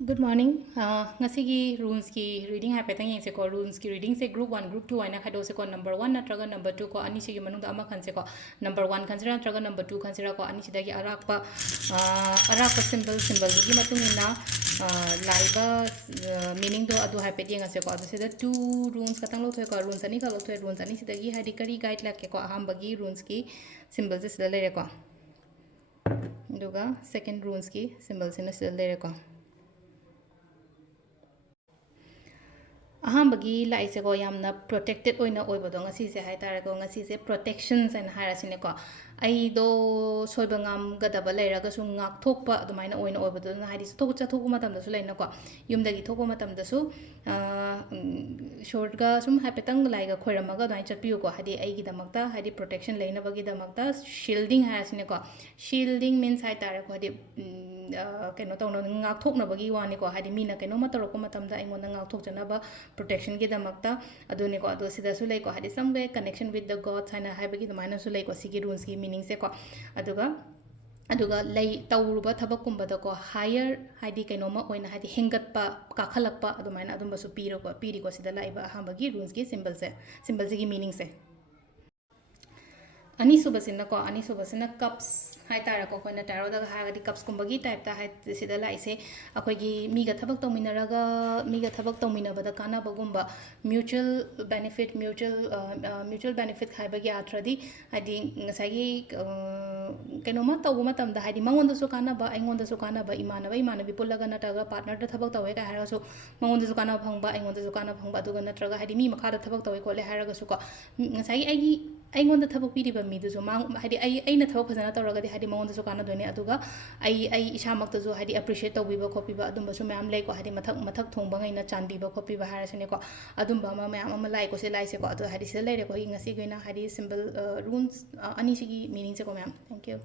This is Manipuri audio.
Good morning. Ngasigi rules ki reading haipetang yeng se ko rules ki reading se group 1 group 2 aina khado se ko number 1 natraga number 2 ko ani sigi manung da ama khan se ko number 1 khansira natraga number 2 khansira ko ani sidagi arakpa symbol gi matung ina laiba meaning do adu haipet yeng se ko adu se da two rules katang lo thoi ko rules ani ka lo thoi rules ani sidagi hadi kari guide lak ke ko ahambagi rules ki symbol se sida lere ko duga second rules ki symbol se na sida lere ko अहमबगी लाइसे को यामना protected ओइना ओइबदो ngasi se hai tare ko ngasi se protections and harasine ko ai do soibangam gadaba leira ga su ngak thokpa adumaina oina oibado na hari thok cha thok matam da su leina ko yumdagi thokpa matam da su short ga sum hapetang lai ga khoirama ga dai chatpiu ko hadi ai gi damakta hadi protection leina bagi damakta shielding harasine ko shielding means hai tare ko hadi keno tawna ngak thokna bagi wani ko hadi mina keno matorok matam da ai ngona ngak thok jana ba protection की दमकता अदुने को अदु सिदा सुलै को हादि समवे कनेक्शन विथ द गॉड्स हाना हाइबगी दमाइना सुलै को सिगी रूल्स की मीनिंग से को अदुगा अदुगा लै तौरुबा थबक कुंबदा को हायर हादि कैनोमा ओइना हादि हेंगतपा काखलकपा अदुमाइना अदुम बसु पीरी को सिदा लाइबा हाबगी रूल्स की सिंबल से की मीनिंग से अनीसुबसिना को अनीसुबसिना कप्स हाई तारा को कोइना टारोदा हागदी कप्स कुंबगी टाइप ता हाई सिदा लाइसे अखोगी मीगा थबक तौमिनरगा मीगा थबक तौमिनबदा कानाबगुंबा म्यूचुअल बेनिफिट हाइबगी आथ्रदी हाइदि ngसागी कैनोमा तौबो मतमदा हाइदि मंगोंदसु कानाबा आइंगोंदसु कानाबा इमानबी पुल्लगा नटागा पार्टनर दा थबक तौवे का हारसु मंगोंदसु कानाबा फंगबा आइंगोंदसु कानाबा फंगबा अदुगा नट्रगा हाइदि मी मखादा थबक तौवे कोले हारगसु को ngसागी आइगी आइंगोंदा थबक पीरिबा मीदुसु हाइदि आइना थबक फजना तौरगदि हाइदि मंगोंदसु कानादोने अदुगा आई इसामक्तसु हाइदि अप्रिशिएट तौबिबा खोपिबा अदुंबसु मैम लेको हाइदि मथक थोंबा ngैना चांदीबा खोपिबा हारसने को अदुंबा मा मैम अमा लाइको से लाइसे को अदु हाइदि से लेरे को ngasi गइना हाइदि सिंबल रूल्स अनि सिगी मीनिंग से को मैम थैंक यू